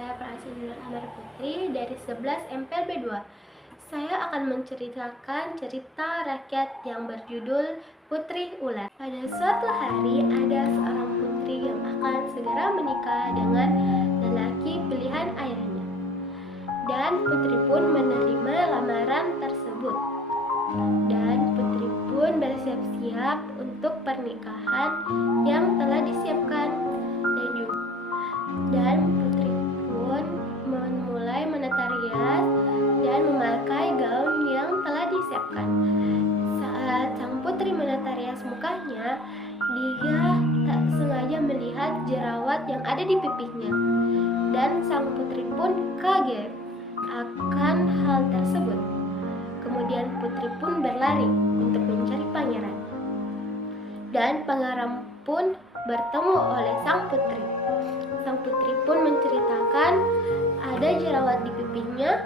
saya Prasidya Amar Putri dari 11 MPLB 2. Saya akan menceritakan cerita rakyat yang berjudul Putri Ular. Pada suatu hari ada seorang putri yang akan segera menikah dengan lelaki pilihan ayahnya. Dan putri pun menerima lamaran tersebut. Dan putri pun bersiap-siap untuk pernikahan yang telah disiapkan. Dan putri pun memulai menata rias dan memakai gaun yang telah disiapkan. Saat sang putri menata rias mukanya, dia tak sengaja melihat jerawat yang ada di pipinya. Dan sang putri pun kaget akan hal tersebut. Kemudian putri pun berlari untuk mencari pangeran. Dan pangeran pun bertemu oleh sang putri. Sang putri pun menceritakan ada jerawat di pipinya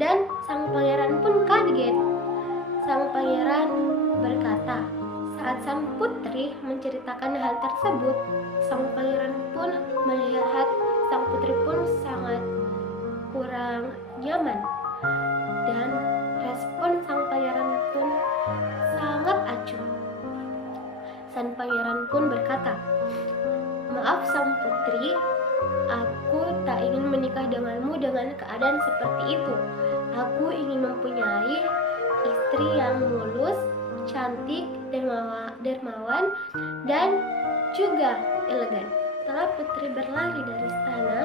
dan sang pangeran pun kaget. Sang pangeran berkata, saat sang putri menceritakan hal tersebut, sang pangeran pun melihat sang putri pun sangat kurang nyaman. Dan respon sang pangeran pun sangat acuh. Sang pangeran pun berkata, maaf sang putri, aku tak ingin menikah denganmu dengan keadaan seperti itu. Aku ingin mempunyai istri yang mulus, cantik, dermawan, dan juga elegan. Setelah putri berlari dari istana,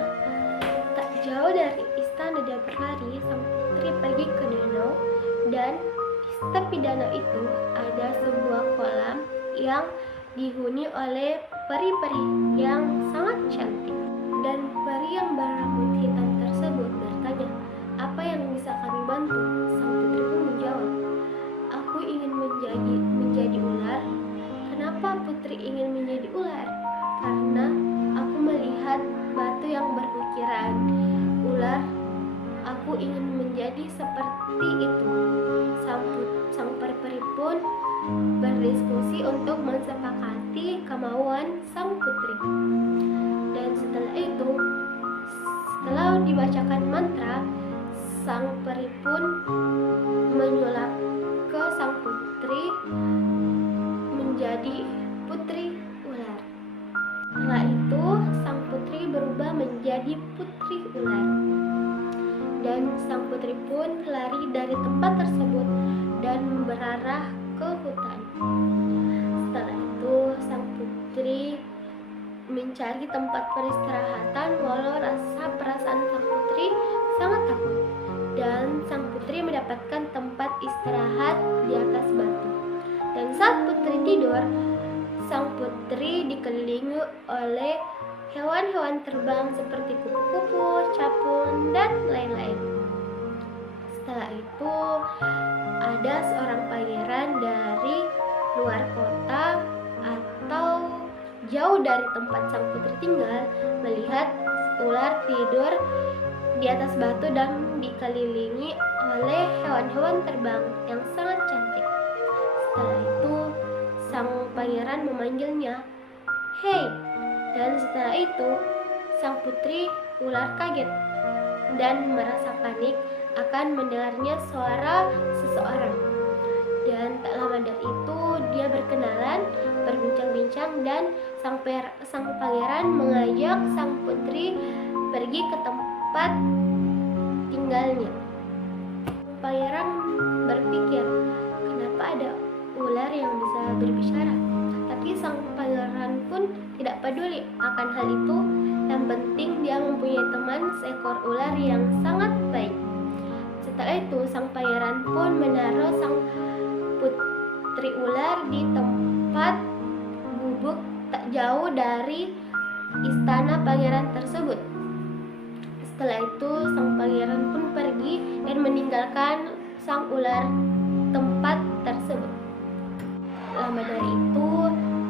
tak jauh dari istana dia berlari, sang putri pergi ke danau. Dan di tepi danau itu ada sebuah kolam yang dihuni oleh peri-peri yang sangat cantik. Dan peri yang berambut hitam tersebut bertanya, apa yang bisa kami bantu? Sang putri pun menjawab, aku ingin menjadi ular. Kenapa putri ingin menjadi ular? Karena aku melihat batu yang berukiran ular. Aku ingin menjadi seperti itu. Sang peri-peri pun berdiskusi untuk mensepakati kemauan sang putri. Dan setelah dibacakan mantra, sang peri pun menyulap ke sang putri menjadi putri ular. Setelah itu, sang putri berubah menjadi putri ular. Dan sang putri pun lari dari tempat tersebut dan berarah ke hutan. Setelah itu, sang putri mencari tempat peristirahatan walau perasaan sang putri sangat takut. Dan sang putri mendapatkan tempat istirahat di atas batu. Dan saat putri tidur, sang putri dikelilingi oleh hewan-hewan terbang seperti kupu-kupu, capung, dan lain-lain. Setelah itu, ada seorang pangeran dari luar kota atau jauh dari tempat sang putri tinggal melihat ular tidur di atas batu dan dikelilingi oleh hewan-hewan terbang yang sangat cantik. Setelah itu, sang pangeran memanggilnya, "Hei!" Dan setelah itu, sang putri ular kaget dan merasa panik akan mendengarnya suara seseorang. Dan tak lama dari itu, dia berkenalan, berbincang-bincang, dan sang pangeran mengajak sang putri pergi ke tempat tinggalnya. Pangeran berpikir, kenapa ada ular yang bisa berbicara? Tapi sang pangeran pun tidak peduli akan hal itu. Yang penting dia mempunyai teman seekor ular yang sangat baik. Setelah itu, sang pangeran pun menaruh sang putri ular di tempat gubuk tak jauh dari istana pangeran tersebut. Setelah itu, sang pangeran pun pergi dan meninggalkan sang ular tempat tersebut. Lama dari itu,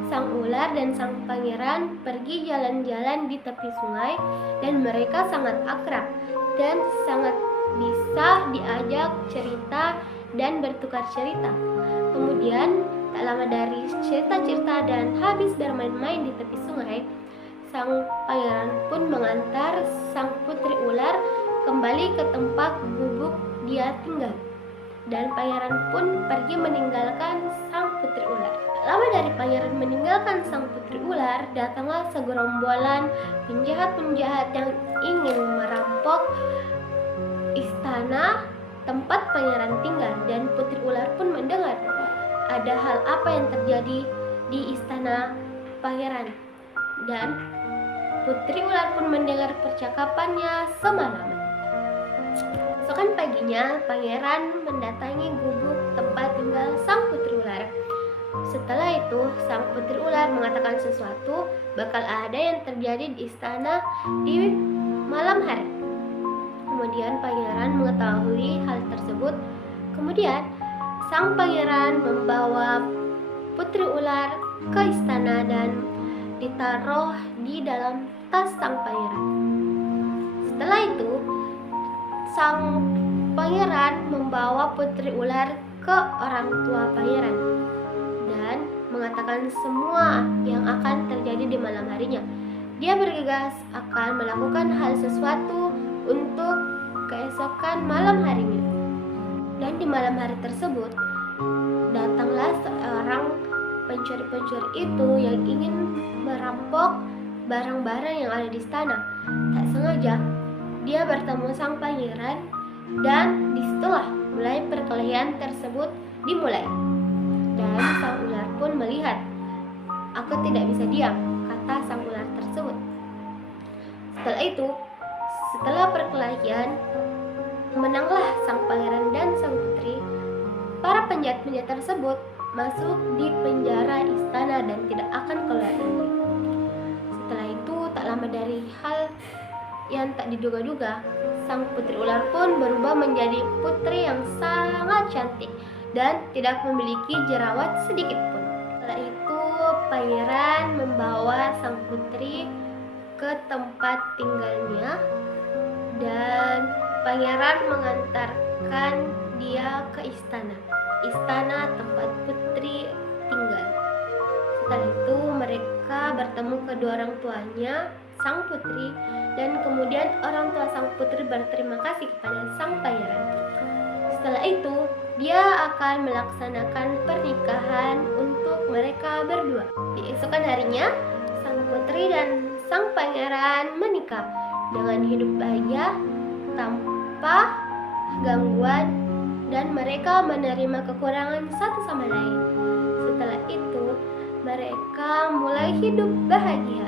sang ular dan sang pangeran pergi jalan-jalan di tepi sungai dan mereka sangat akrab dan sangat bisa diajak cerita dan bertukar cerita. Kemudian tak lama dari cerita-cerita dan habis bermain-main di tepi sungai, sang pangeran pun mengantar sang putri ular kembali ke tempat gubuk dia tinggal. Dan pangeran pun pergi meninggalkan sang putri ular. Lama dari pangeran meninggalkan sang putri ular, datanglah segerombolan penjahat-penjahat yang ingin merampok istana tempat pangeran tinggal. Dan putri ular pun mendengar ada hal apa yang terjadi di istana pangeran. Dan putri ular pun mendengar percakapannya semalaman. Esokan paginya, pangeran mendatangi gubuk tempat tinggal sang putri ular. Setelah itu, sang putri ular mengatakan sesuatu bakal ada yang terjadi di istana di malam hari. Kemudian pangeran mengetahui hal tersebut. Kemudian sang pangeran membawa putri ular ke istana dan ditaruh di dalam tas sang pangeran. Setelah itu, sang pangeran membawa putri ular ke orang tua pangeran dan mengatakan semua yang akan terjadi di malam harinya. Dia bergegas akan melakukan hal sesuatu untuk keesokan malam harinya. Dan di malam hari tersebut, datanglah seorang pencuri-pencuri itu yang ingin merampok barang-barang yang ada di istana. Tak sengaja dia bertemu sang pangeran dan disitulah mulai perkelahian tersebut dimulai. Dan sang ular pun melihat. Aku tidak bisa diam, kata sang ular tersebut. Setelah itu, setelah perkelahian, menanglah sang pangeran dan sang putri. Para penjahat-penjahat tersebut masuk di penjara istana dan tidak akan keluar lagi. Setelah itu, tak lama dari hal yang tak diduga-duga, sang putri ular pun berubah menjadi putri yang sangat cantik dan tidak memiliki jerawat sedikit pun. Setelah itu, pangeran membawa sang putri ke tempat tinggalnya dan pangeran mengantarkan dia ke istana tempat putri tinggal. Setelah itu, mereka bertemu kedua orang tuanya, sang putri, dan kemudian orang tua sang putri berterima kasih kepada sang pangeran. Setelah itu, dia akan melaksanakan pernikahan untuk mereka berdua. Di esokan harinya, sang putri dan sang pangeran menikah dengan hidup bahagia tanpa gangguan dan mereka menerima kekurangan satu sama lain. Setelah itu, mereka mulai hidup bahagia.